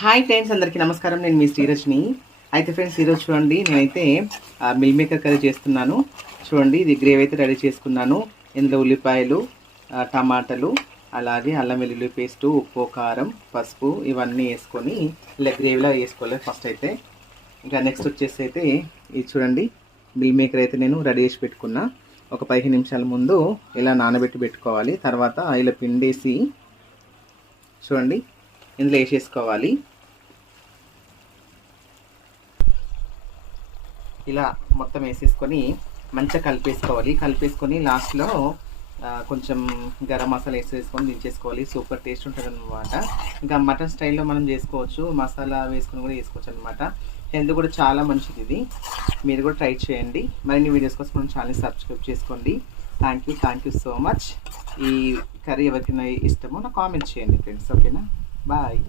Hi friends, అందరికీ నమస్కారం. నేను మీ శ్రీరజ్ని. అయితే ఫ్రెండ్స్, ఈరోజు చూడండి, నేనైతే మిల్ మేకర్ కర్రీ చేస్తున్నాను. చూడండి, ఇది గ్రేవీ అయితే రెడీ చేసుకున్నాను. ఇందులో ఉల్లిపాయలు, టమాటాలు, అలాగే అల్లం వెల్లుల్లి పేస్టు, ఉప్పు, కారం, పసుపు ఇవన్నీ వేసుకొని ఇలా గ్రేవీలా వేసుకోవాలి ఫస్ట్ అయితే. ఇంకా నెక్స్ట్ వచ్చేసి అయితే ఇది చూడండి, మిల్ మేకర్ అయితే నేను రెడీ చేసి పెట్టుకున్నా. ఒక 15 నిమిషాల ముందు ఇలా నానబెట్టి పెట్టుకోవాలి. తర్వాత ఇలా పిండేసి చూడండి ఇందులో వేసేసుకోవాలి. ఇలా మొత్తం వేసేసుకొని మంచిగా కలిపేసుకొని లాస్ట్లో కొంచెం గరం మసాలా వేసేసుకొని దించేసుకోవాలి. సూపర్ టేస్ట్ ఉంటుంది అనమాట. ఇంకా మటన్ స్టైల్లో మనం చేసుకోవచ్చు, మసాలా వేసుకొని కూడా చేసుకోవచ్చు అనమాట. హెల్త్ కూడా చాలా మంచిది. ఇది మీరు కూడా ట్రై చేయండి. మరిన్ని వీడియోస్ కోసం మన ఛానల్ సబ్స్క్రైబ్ చేసుకోండి. Thank you so much. ఈ కర్రీ ఎవరికైనా ఇష్టమో నాకు కామెంట్ చేయండి ఫ్రెండ్స్. ఓకేనా, బాయ్.